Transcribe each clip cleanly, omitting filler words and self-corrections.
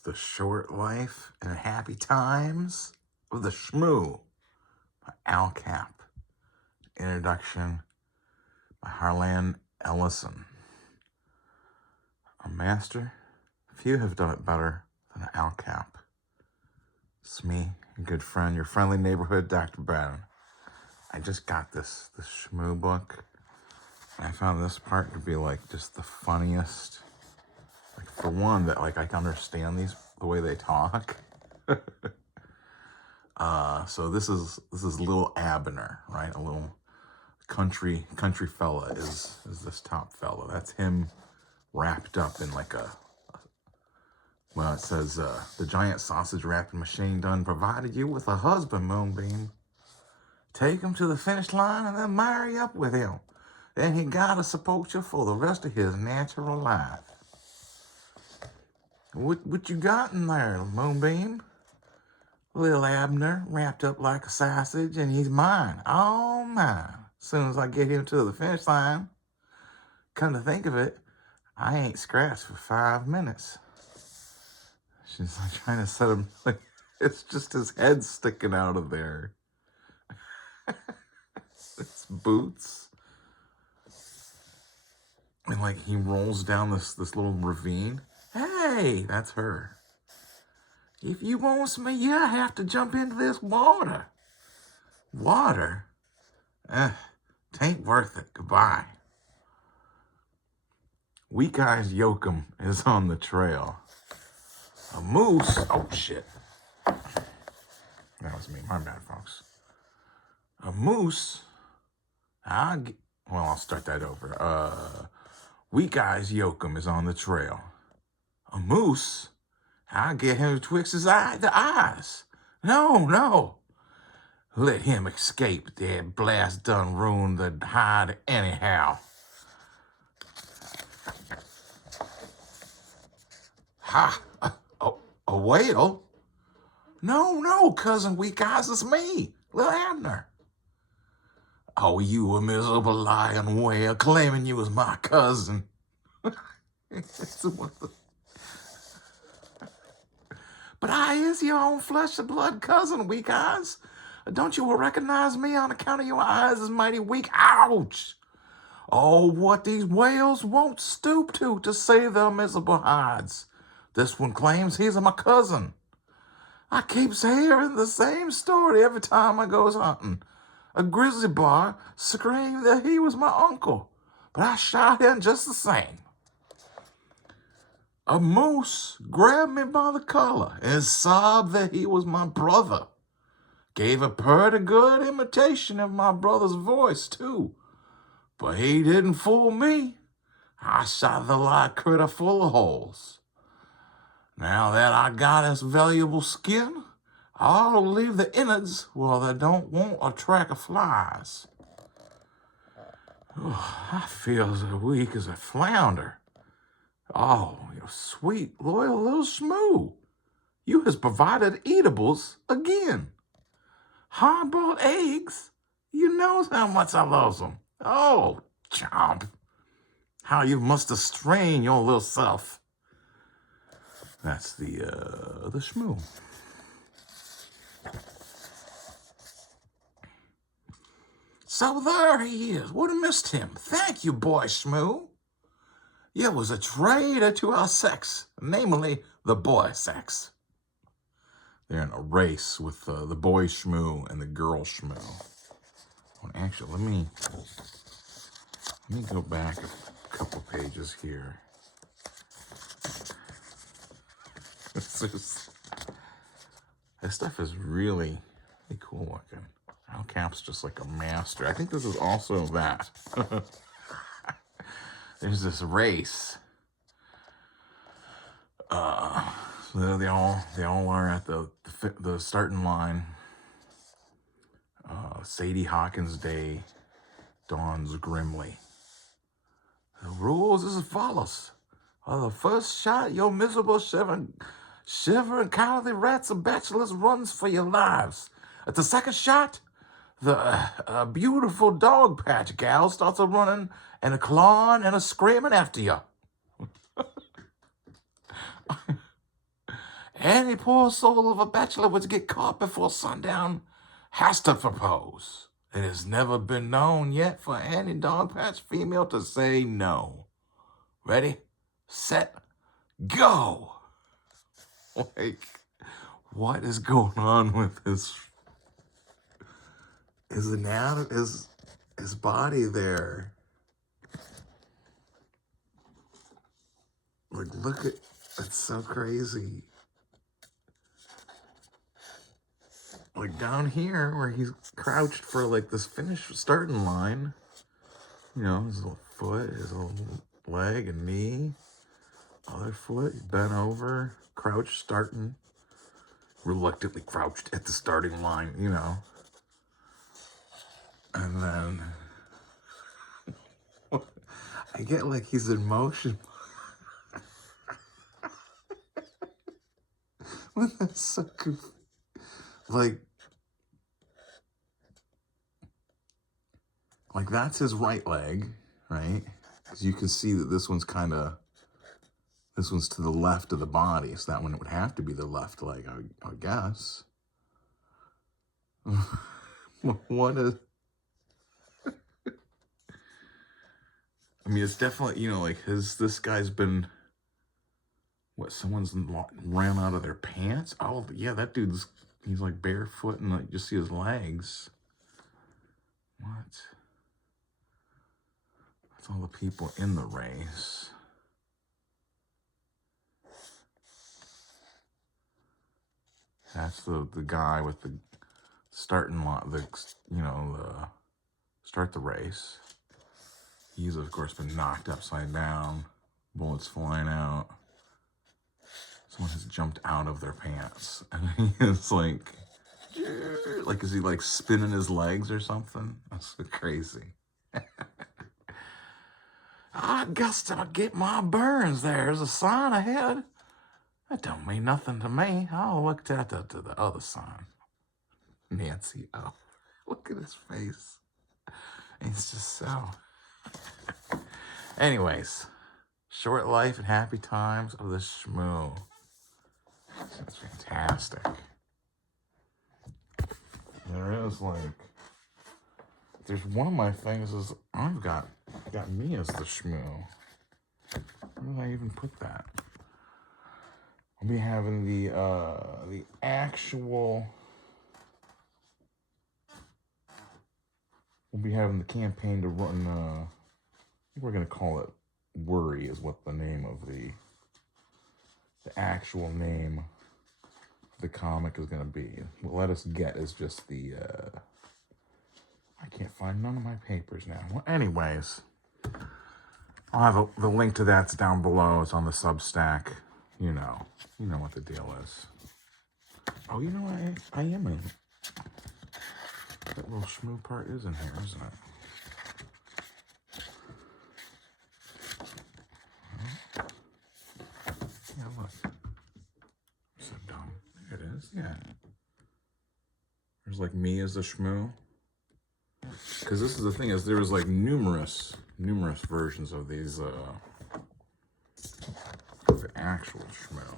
It's the short life and happy times of the Shmoo by Capp. Introduction by Harlan Ellison. A master, few have done it better than Capp. It's me, your good friend, your friendly neighborhood Dr.Ben. I just got this Shmoo book, and I found this part to be like just the funniest. Like, for one, that like I can understand the way they talk. So this is little Abner, right? A little country fella is this top fella. That's him wrapped up in like well, it says the giant sausage wrapping machine done provided you with a husband, Moonbeam. Take him to the finish line and then marry up with him. Then he gotta support you for the rest of his natural life. What you got in there, Moonbeam? Little Abner wrapped up like a sausage, and he's mine, all mine. As soon as I get him to the finish line, come to think of it, I ain't scratched for 5 minutes. She's like trying to set him, like, it's just his head sticking out of there. It's boots. And like he rolls down this little ravine. Hey, that's her. If you want me, you have to jump into this water. Water? Tain't worth it. Goodbye. Weak Eyes Yoakum is on the trail. A moose. Oh, shit. That was me. My bad, folks. A moose. I'll start that over. Weak Eyes Yoakum is on the trail. A moose? I'll get him betwixt the eyes. No. Let him escape. That blast done ruined the hide anyhow. Ha! A whale? No, cousin Weak Eyes, it's me, Little Abner. Oh, you a miserable lying whale, claiming you was my cousin. But I is your own flesh and blood cousin, Weak Eyes. Don't you recognize me on account of your eyes is mighty weak? Ouch! Oh, what these whales won't stoop to save their miserable hides. This one claims he's my cousin. I keeps hearing the same story every time I goes hunting. A grizzly bear screamed that he was my uncle, but I shot him just the same. A moose grabbed me by the collar and sobbed that he was my brother. Gave a pretty good imitation of my brother's voice, too. But he didn't fool me. I shot the light critter full of holes. Now that I got his valuable skin, I'll leave the innards where they don't want a track of flies. Oh, I feel as weak as a flounder. Oh, you sweet, loyal little Shmoo. You has provided eatables again. Hard-boiled eggs? You knows how much I loves them. Oh, chomp. How you must have strained your little self. That's the Shmoo. So there he is. Would have missed him. Thank you, boy Shmoo. You was a traitor to our sex, namely the boy sex. They're in a race with the boy Shmoo and the girl Shmoo. Well, actually, let me go back a couple pages here. This stuff is really cool looking. Capp's just like a master. I think this is also that. There's this race. So they all are at the starting line. Sadie Hawkins' day dawns grimly. The rules is as follows. On the first shot, your miserable shivering cowardly rats and bachelors runs for your lives. At the second shot, the beautiful dog patch gal starts a running and a clawing and a screaming after you. Any poor soul of a bachelor would get caught before sundown has to propose. It has never been known yet for any dog patch female to say no. Ready, set, go. Like, what is going on with his body there? Like, look at, it's so crazy. Like down here where he's crouched for like this finish starting line, you know, his little foot, his little leg and knee, other foot, bent over, crouched, starting, reluctantly crouched at the starting line, you know. And then I get like he's in motion. That's so goofy. Like that's his right leg, right? Because you can see that this one's to the left of the body, so that one would have to be the left leg, I guess. What is... I mean, it's definitely, you know, like this guy's been, what, someone's ran out of their pants? Oh, yeah, that dude's, he's like barefoot and like just see his legs. What? That's all the people in the race. That's the guy with the starting lot, start the race. He's, of course, been knocked upside down, bullets flying out. Someone has jumped out of their pants. And he is like, is he like spinning his legs or something? That's so crazy. I guess I'll get my burns. There's a sign ahead. That don't mean nothing to me. I'll look to the other sign. Nancy, oh, look at his face. He's just so... Anyways, short life and happy times of the Shmoo. That's fantastic. There is like... There's one of my things is I've got me as the Shmoo. Where did I even put that? I'll be having the actual... We'll be having the campaign to run, I think we're going to call it Worry is what the name of the actual name of the comic is going to be. What Let Us Get is just the, I can't find none of my papers now. Well, anyways, I'll have the link to that's down below. It's on the Substack. You know what the deal is. Oh, you know what? I am in. That little Shmoo part is in here, isn't it? Yeah, look. So dumb. There it is, yeah. There's like me as the Shmoo. Because this is the thing, is there was like numerous versions of these, of the actual Shmoo.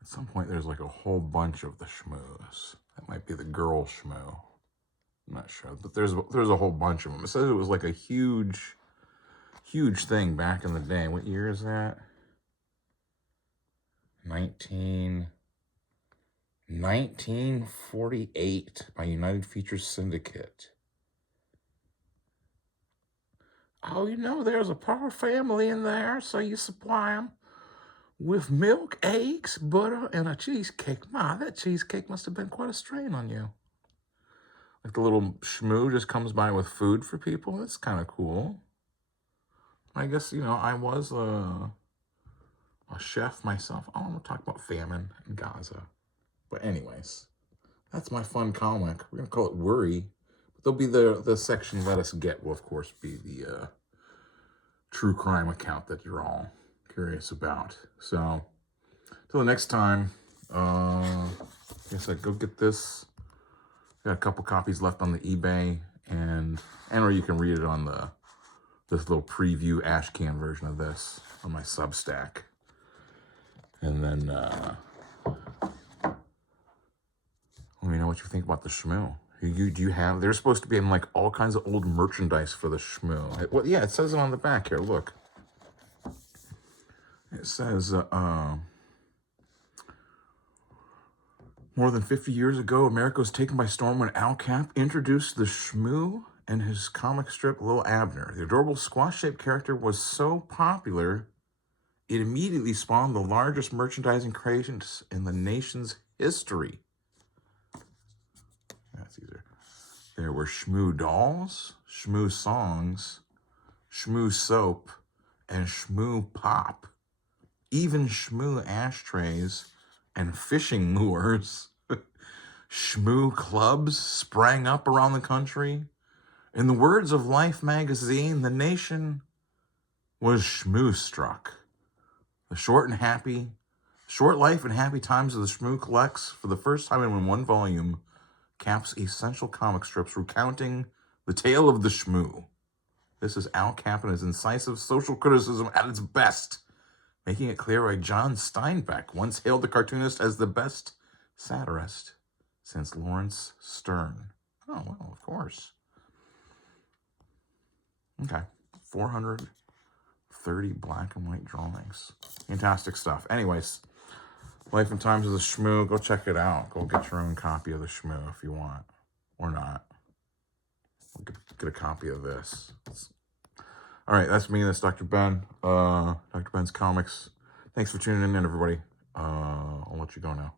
At some point, there's like a whole bunch of the Shmoos. That might be the girl Shmoo. I'm not sure, but there's a whole bunch of them. It says it was like a huge thing back in the day. What year is that? 1948 by United Features Syndicate. Oh, there's a poor family in there, so you supply them with milk, eggs, butter, and a cheesecake. My, that cheesecake must have been quite a strain on you. Like the little Shmoo just comes by with food for people. That's kind of cool. I guess, I was a chef myself. Oh, I'm going to talk about famine in Gaza. But anyways, that's my fun comic. We're going to call it Worry. There'll be the section Let Us Get will, of course, be the true crime account that you're all curious about. So, Till next time, like I said, go get this. Got a couple copies left on the eBay, and or you can read it on this little preview ashcan version of this on my Substack. And then let me know what you think about the Shmoo. Do you have? They're supposed to be in like all kinds of old merchandise for the Shmoo. Well, yeah, it says it on the back here. Look, it says more than 50 years ago, America was taken by storm when Al Capp introduced the Shmoo and his comic strip Little Abner. The adorable squash-shaped character was so popular, it immediately spawned the largest merchandising creations in the nation's history. That's easier. There were Shmoo dolls, Shmoo songs, Shmoo soap, and Shmoo pop. Even Shmoo ashtrays and fishing lures. Shmoo clubs sprang up around the country. In the words of Life magazine, the nation was Shmoo struck. The short life and happy times of the Shmoo collects, for the first time in one volume, Capp's essential comic strips recounting the tale of the Shmoo. This is Al Capp and his incisive social criticism at its best, making it clear why John Steinbeck once hailed the cartoonist as the best satirist since Lawrence Stern. Oh, well, of course. Okay, 430 black and white drawings. Fantastic stuff. Anyways, Life and Times of the Shmoo. Go check it out. Go get your own copy of the Shmoo if you want, or not. Get a copy of this. All right, that's me. That's Dr. Ben. Dr. Ben's Comics. Thanks for tuning in, everybody. I'll let you go now.